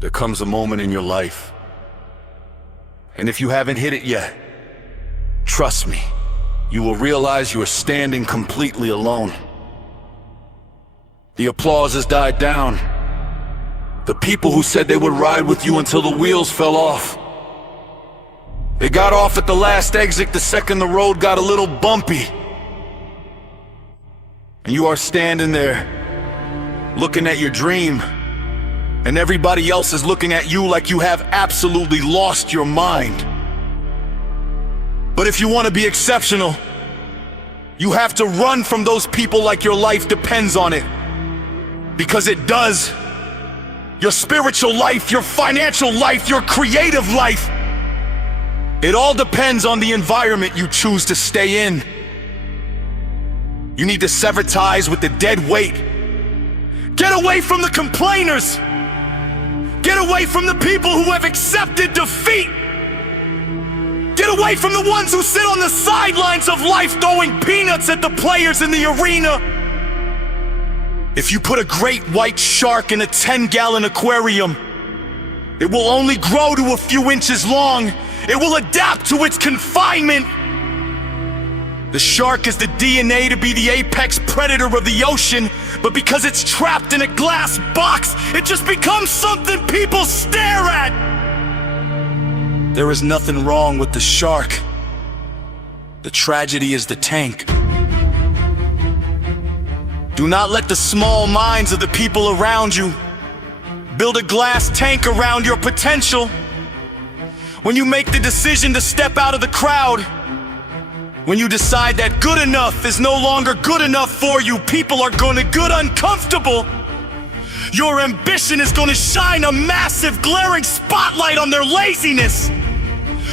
There comes a moment in your life, and if you haven't hit it yet, trust me, you will realize you are standing completely alone. The applause has died down. The people who said they would ride with you until the wheels fell off, they got off at the last exit the second the road got a little bumpy. And you are standing there, looking at your dream, and everybody else is looking at you like you have absolutely lost your mind. But if you want to be exceptional, you have to run from those people like your life depends on it. Because it does. Your spiritual life, your financial life, your creative life, it all depends on the environment you choose to stay in. You need to sever ties with the dead weight. Get away from the complainers. Get away from the people who have accepted defeat. Get away from the ones who sit on the sidelines of life throwing peanuts at the players in the arena. If you put a great white shark in a 10-gallon aquarium, it will only grow to a few inches long. It will adapt to its confinement. The shark is the DNA to be the apex predator of the ocean, but because it's trapped in a glass box, it just becomes something people stare at. There is nothing wrong with the shark. The tragedy is the tank. Do not let the small minds of the people around you build a glass tank around your potential. When you make the decision to step out of the crowd, when you decide that good enough is no longer good enough for you, people are gonna get uncomfortable. Your ambition is gonna shine a massive glaring spotlight on their laziness.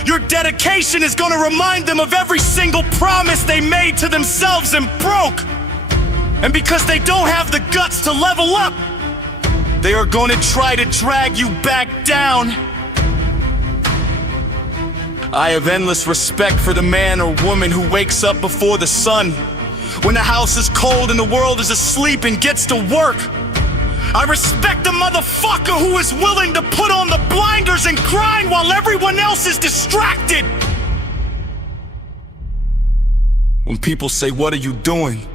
Your dedication is gonna remind them of every single promise they made to themselves and broke. And because they don't have the guts to level up, they are gonna try to drag you back down. I have endless respect for the man or woman who wakes up before the sun, when the house is cold and the world is asleep, and gets to work. I respect the motherfucker who is willing to put on the blinders and grind while everyone else is distracted. When people say, "What are you doing?"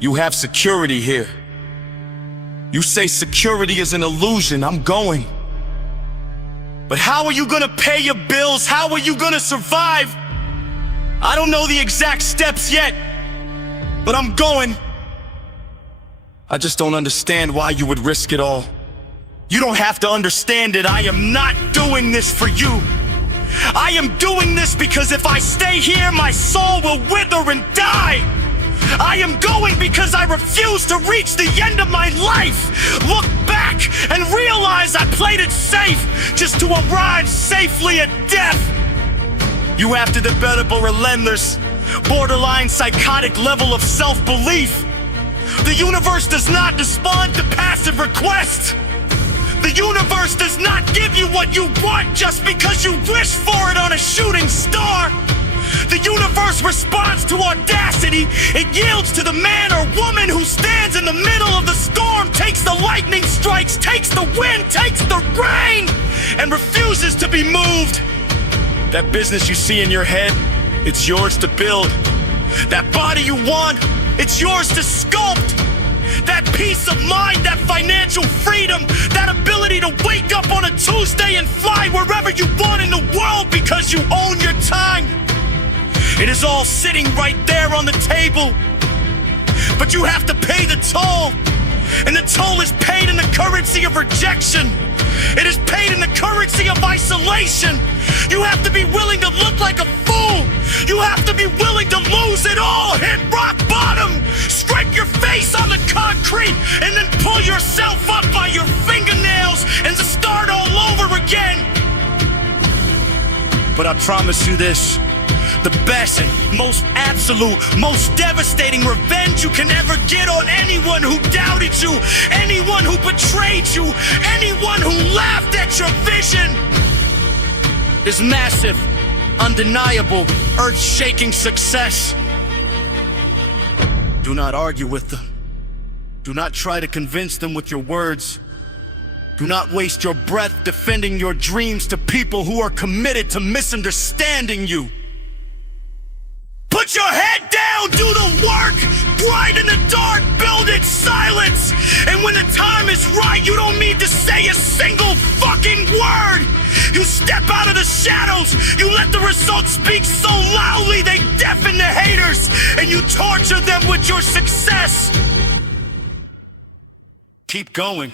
You have security here. You say security is an illusion. I'm going. But how are you gonna pay your bills? How are you gonna survive? I don't know the exact steps yet, but I'm going. I just don't understand why you would risk it all. You don't have to understand it. I am not doing this for you. I am doing this because if I stay here, my soul will wither and die. I am going because I refuse to reach the end of my life, look back and realize I played it safe just to arrive safely at death. You have to develop a relentless, borderline psychotic level of self-belief. The universe does not respond to passive requests. The universe does not give you what you want just because you wish for it on a shooting star. The universe responds to audacity. It yields to the man or woman who stands in the middle of the storm, takes the lightning strikes, takes the wind, takes the rain, and refuses to be moved. That business you see in your head, it's yours to build. That body you want, it's yours to sculpt. That peace of mind, that financial freedom, that ability to wake up on a Tuesday and fly wherever you want in the world because you own your time. It is all sitting right there on the table. But you have to pay the toll. And the toll is paid in the currency of rejection. It is paid in the currency of isolation. You have to be willing to look like a fool. You have to be willing to lose it all, hit rock bottom, scrape your face on the concrete, and then pull yourself up by your fingernails and to start all over again. But I promise you this. The best and most absolute, most devastating revenge you can ever get on anyone who doubted you, anyone who betrayed you, anyone who laughed at your vision is massive, undeniable, earth-shaking success. Do not argue with them. Do not try to convince them with your words. Do not waste your breath defending your dreams to people who are committed to misunderstanding you. Put your head down, do the work, grind in the dark, build in silence. And when the time is right, you don't need to say a single fucking word. You step out of the shadows, you let the results speak so loudly they deafen the haters, and you torture them with your success. Keep going.